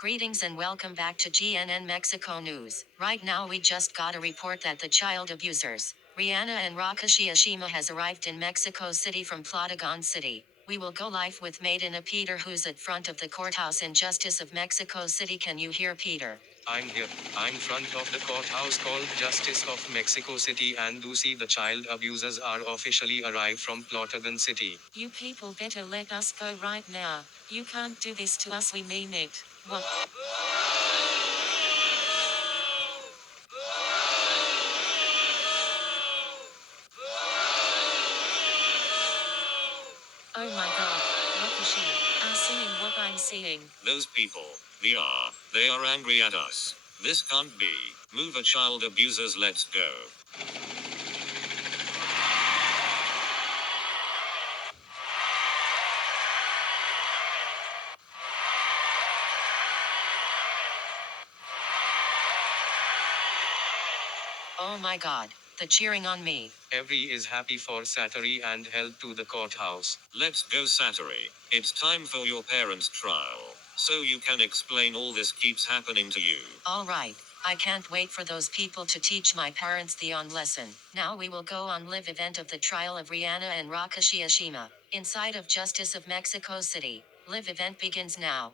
Greetings and welcome back to GNN Mexico News. Right now we just got a report that the child abusers, Rihanna and Rakashi Ashima has arrived in Mexico City from Platagon City. We will go live with Maiden Peter who's at front of the courthouse in Justice of Mexico City. Can you hear Peter? I'm here. I'm front of the courthouse called Justice of Mexico City and do see the child abusers are officially arrived from Platagon City. You people better let us go right now. You can't do this to us, we mean it. What? Oh my god, Rakashi, I'm seeing what I'm seeing. Those people, they are angry at us. This can't be. Move a child abusers, let's go. Oh my god, the cheering on me. Every is happy for Satari and held to the courthouse. Let's go, Satari. It's time for your parents' trial. So you can explain all this keeps happening to you. Alright, I can't wait for those people to teach my parents the on lesson. Now we will go on live event of the trial of Rihanna and Rakashi Ashima, inside of Justice of Mexico City. Live event begins now.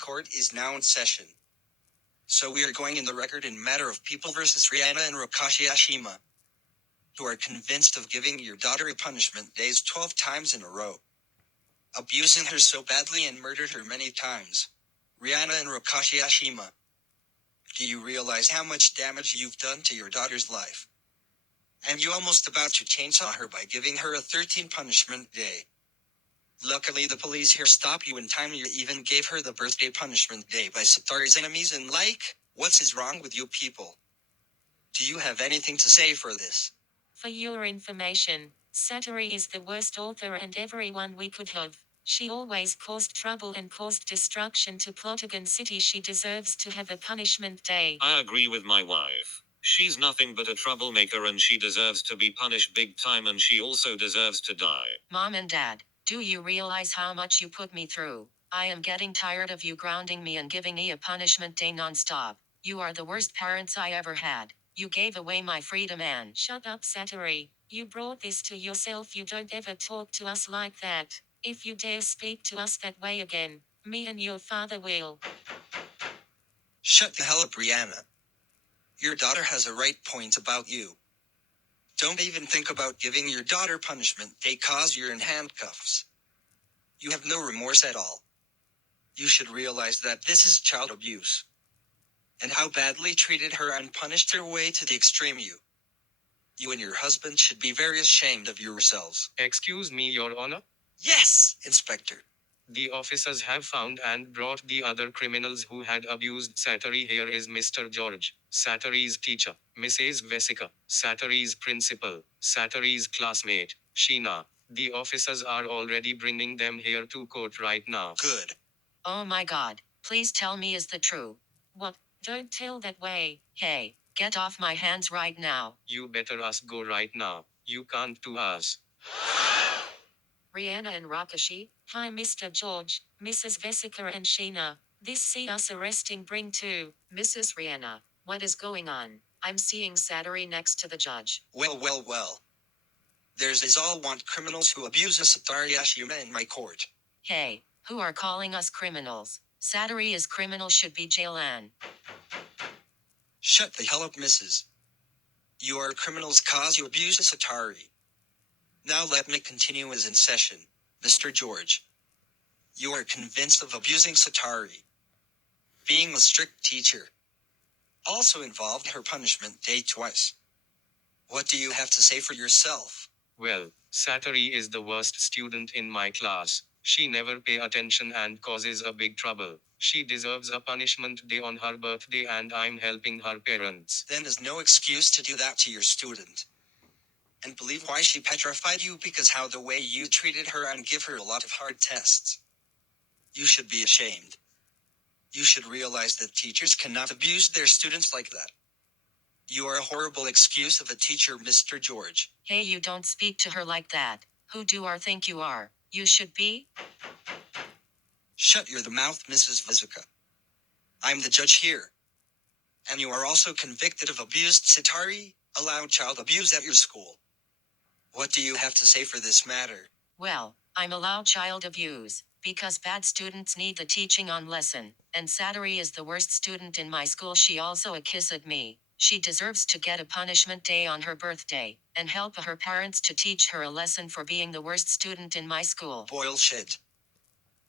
Court is now in session. So we are going in the record in matter of people versus Rihanna and Rakashi Ashima, who are convinced of giving your daughter a punishment days 12 times in a row, abusing her so badly and murdered her many times. Rihanna and Rakashi Ashima, do you realize how much damage you've done to your daughter's life? And you almost about to chainsaw her by giving her a 13 punishment day. Luckily the police here stop you in time. You even gave her the birthday punishment day by Satari's enemies and what is wrong with you people? Do you have anything to say for this? For your information, Satari is the worst author and everyone we could have. She always caused trouble and caused destruction to Platagon City. She deserves to have a punishment day. I agree with my wife. She's nothing but a troublemaker and she deserves to be punished big time and she also deserves to die. Mom and Dad, do you realize how much you put me through? I am getting tired of you grounding me and giving me a punishment day non-stop. You are the worst parents I ever had. You gave away my freedom and— Shut up, Satari. You brought this to yourself. You don't ever talk to us like that. If you dare speak to us that way again, me and your father will— Shut the hell up, Rihanna. Your daughter has a right point about you. Don't even think about giving your daughter punishment day cause you're in handcuffs. You have no remorse at all. You should realize that this is child abuse. And how badly treated her and punished her way to the extreme. You and your husband should be very ashamed of yourselves. Excuse me, Your Honor? Yes, Inspector. The officers have found and brought the other criminals who had abused Satari. Here is Mr. George, Satari's teacher, Mrs. Vesica, Satari's principal, Satari's classmate, Sheena. The officers are already bringing them here to court right now. Good. Oh my god, please tell me is the true. What? Don't tell that way. Hey, get off my hands right now. You better us go right now. You can't do us. Rihanna and Rakashi, hi Mr. George, Mrs. Vesica and Sheena. This see us arresting bring to Mrs. Rihanna. What is going on? I'm seeing Satari next to the judge. Well. There's is all want criminals who abuse a Satari Ashima in my court. Hey, who are calling us criminals? Satari is criminal, should be jailan. Shut the hell up, Mrs. You are criminals cause you abuse a Satari. Now let me continue as in session, Mr. George. You are convinced of abusing Satari. Being a strict teacher. Also involved her punishment day twice. What do you have to say for yourself? Well, Satari is the worst student in my class. She never pay attention and causes a big trouble. She deserves a punishment day on her birthday and I'm helping her parents. Then there's no excuse to do that to your student. And believe why she petrified you because how the way you treated her and give her a lot of hard tests. You should be ashamed. You should realize that teachers cannot abuse their students like that. You are a horrible excuse of a teacher, Mr. George. Hey, you don't speak to her like that. Who do you think you are? You should be Shut your mouth, Mrs. Vizuka. I'm the judge here. And you are also convicted of abused Satari, allowed child abuse at your school. What do you have to say for this matter? Well, I'm allowed child abuse, because bad students need the teaching on lesson, and Satari is the worst student in my school. She also kissed me. She deserves to get a punishment day on her birthday, and help her parents to teach her a lesson for being the worst student in my school. Bullshit.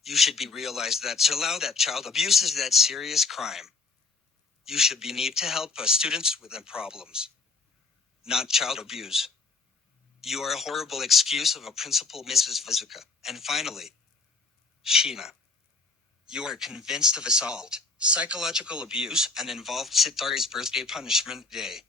You should be realized that to allow that child abuse is that serious crime. You should be need to help students with their problems, not child abuse. You are a horrible excuse of a principal, Mrs. Vizuka. And finally, Sheena. You are convinced of assault, psychological abuse, and involved Satari's birthday punishment day.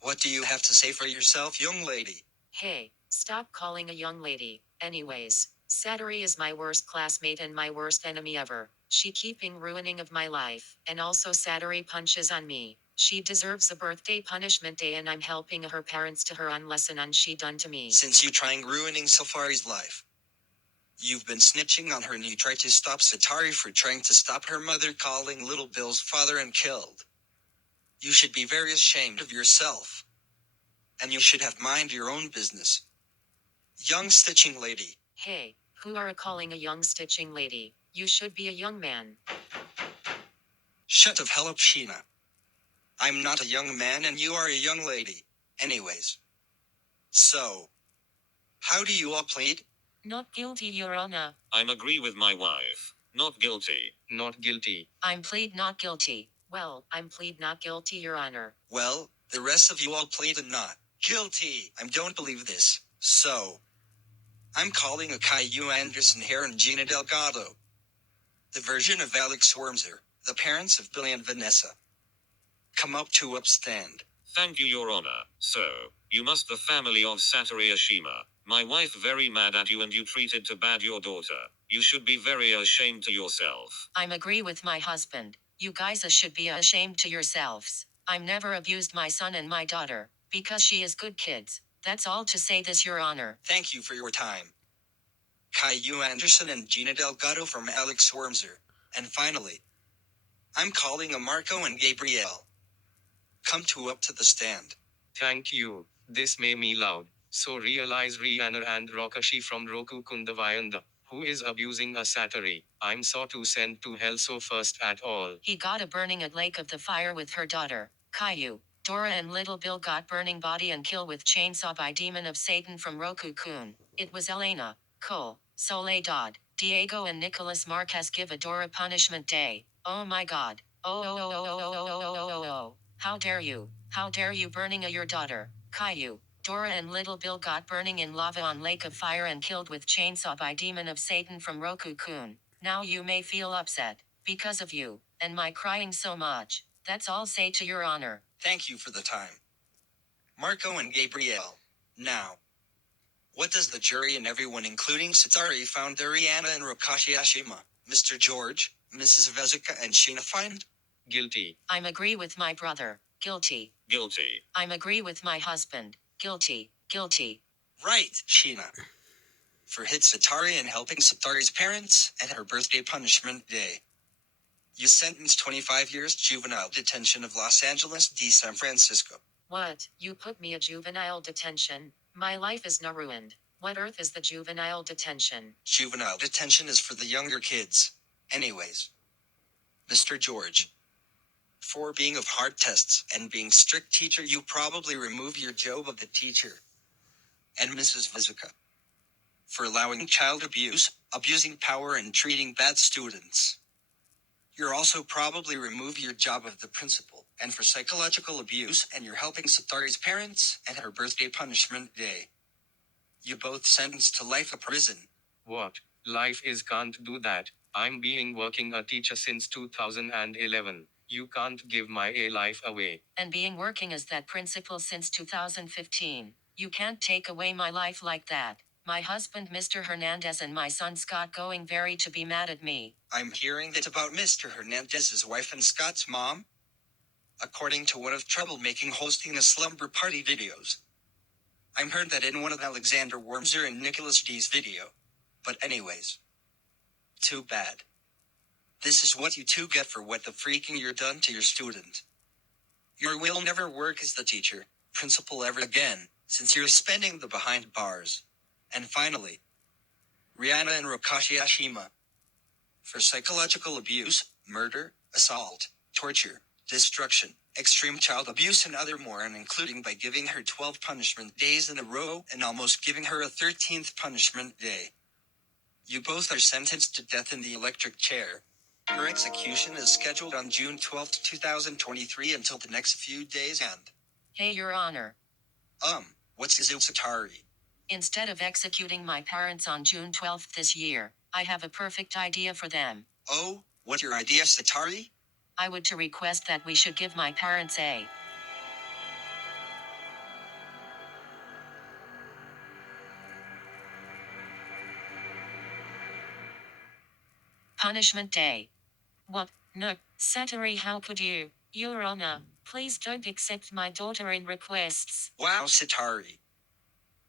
What do you have to say for yourself, young lady? Hey, stop calling a young lady. Anyways, Satari is my worst classmate and my worst enemy ever. She keeping ruining of my life, and also Satari punches on me. She deserves a birthday punishment day and I'm helping her parents to her on lesson on she done to me. Since you trying ruining Safari's life, you've been snitching on her and you tried to stop Satari for trying to stop her mother calling Little Bill's father and killed. You should be very ashamed of yourself. And you should have mind your own business. Young stitching lady. Hey, who are calling a young stitching lady? You should be a young man. Shut of hell up, Sheena. I'm not a young man and you are a young lady. Anyways. So, how do you all plead? Not guilty, Your Honor. I'm agree with my wife. Not guilty. Not guilty. I'm plead not guilty. Well, I'm plead not guilty, Your Honor. Well, the rest of you all pleaded not guilty. I don't believe this. So, I'm calling a Caillou Anderson here and Gina Delgado. The version of Alex Wormser, the parents of Billy and Vanessa. Come up to upstand. Thank you, Your Honor. So, you must the family of Satari Ashima. My wife very mad at you and you treated to bad your daughter. You should be very ashamed to yourself. I'm agree with my husband. You guys should be ashamed to yourselves. I'm never abused my son and my daughter, because she is good kids. That's all to say this, Your Honor. Thank you for your time. Caillou Anderson and Gina Delgado from Alex Wormser. And finally, I'm calling a Marco and Gabrielle. Come to up to the stand. Thank you. This made me loud. So realize Rihanna and Rokashi from Roku Kun the Vayanda, who is abusing a Satari. I'm so to send to hell so first at all. He got a burning at Lake of the Fire with her daughter, Caillou. Dora and Little Bill got burning body and kill with chainsaw by demon of Satan from Roku Kun. It was Elena, Cole, Soledad, Diego and Nicholas Marquez give a Dora punishment day. Oh my god. Oh. How dare you? How dare you burning your daughter, Caillou? Dora and Little Bill got burning in lava on Lake of Fire and killed with chainsaw by demon of Satan from Roku Kun. Now you may feel upset, because of you, and my crying so much. That's all say to Your Honor. Thank you for the time. Marco and Gabrielle. Now, what does the jury and everyone including Satari found Rihanna and Rokashi Ashima, Mr. George, Mrs. Vezuka and Sheena find? Guilty. I'm agree with my brother. Guilty. Guilty. I'm agree with my husband. Guilty. Right, Sheena. For hit Satari and helping Satari's parents at her birthday punishment day. You sentenced 25 years juvenile detention of Los Angeles d San Francisco. What? You put me a juvenile detention? My life is now ruined. What earth is the juvenile detention? Juvenile detention is for the younger kids. Anyways. Mr. George. For being of hard tests and being strict teacher, you probably remove your job of the teacher. And Mrs. Vizuka. For allowing child abuse, abusing power and treating bad students. You're also probably remove your job of the principal, and for psychological abuse, and you're helping Satari's parents at her birthday punishment day. You both sentenced to life in prison. What? Life is can't do that. I'm being working a teacher since 2011. You can't give my a life away. And being working as that principal since 2015. You can't take away my life like that. My husband Mr. Hernandez and my son Scott going very to be mad at me. I'm hearing that about Mr. Hernandez's wife and Scott's mom. According to one of troublemaking hosting a slumber party videos. I'm heard that in one of Alexander Wormser and Nicholas D's video. But anyways. Too bad. This is what you two get for what the freaking you're done to your student. You will never work as the teacher, principal ever again, since you're spending the behind bars. And finally, Rihanna and Rokashi Ashima. For psychological abuse, murder, assault, torture, destruction, extreme child abuse and other more, and including by giving her 12 punishment days in a row and almost giving her a 13th punishment day. You both are sentenced to death in the electric chair. Your execution is scheduled on June 12, 2023 until the next few days and... Hey, Your Honor. What's Satari? Instead of executing my parents on June 12th this year, I have a perfect idea for them. Oh, what's your idea, Satari? I would to request that we should give my parents a punishment day. What? No, Satari, how could you? Your Honor, please don't accept my daughter in requests. Wow, Satari.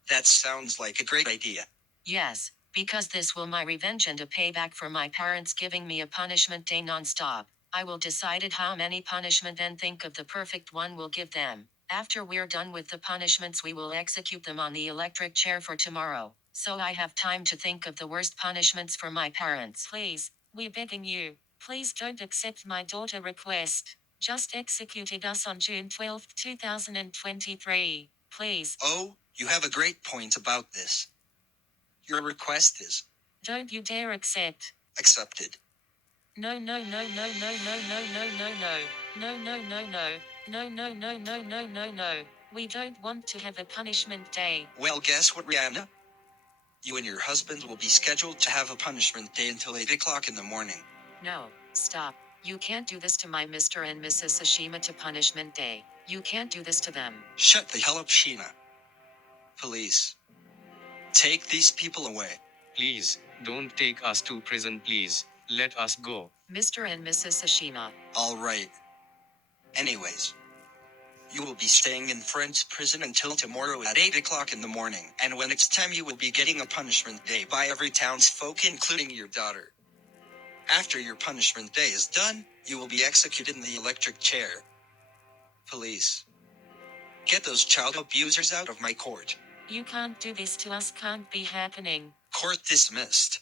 That sounds like a great idea. Yes, because this will my revenge and a payback for my parents giving me a punishment day non-stop. I will decide how many punishment and think of the perfect one we'll give them. After we're done with the punishments, we will execute them on the electric chair for tomorrow. So I have time to think of the worst punishments for my parents. Please, we're begging you. Please don't accept my daughter request. Just executed us on June 12, 2023. Please. Oh, you have a great point about this. Your request is... Don't you dare accept. accepted. No, no, no, no, no, no, no, no, no, no. No, no, no, no. No, no, no, no, no, no, no. We don't want to have a punishment day. Well, guess what, Rihanna? You and your husband will be scheduled to have a punishment day until 8 o'clock in the morning. No, stop. You can't do this to my Mr. and Mrs. Sashima to punishment day. You can't do this to them. Shut the hell up, Sheena. Police. Take these people away. Please, don't take us to prison, please. Let us go. Mr. and Mrs. Sashima. All right. Anyways, you will be staying in Friends prison until tomorrow at 8 o'clock in the morning. And when it's time, you will be getting a punishment day by every townsfolk, including your daughter. After your punishment day is done, you will be executed in the electric chair. Police. Get those child abusers out of my court. You can't do this to us, can't be happening. Court dismissed.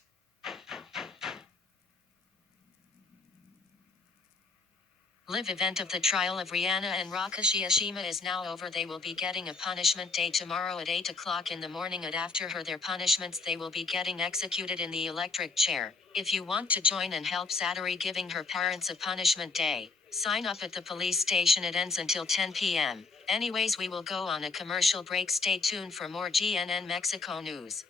Live event of the trial of Rihanna and Rokashi Ashima is now over. They will be getting a punishment day tomorrow at 8 o'clock in the morning, and after their punishments they will be getting executed in the electric chair. If you want to join and help Satari giving her parents a punishment day, sign up at the police station. It ends until 10 p.m. Anyways, we will go on a commercial break. Stay tuned for more GNN Mexico news.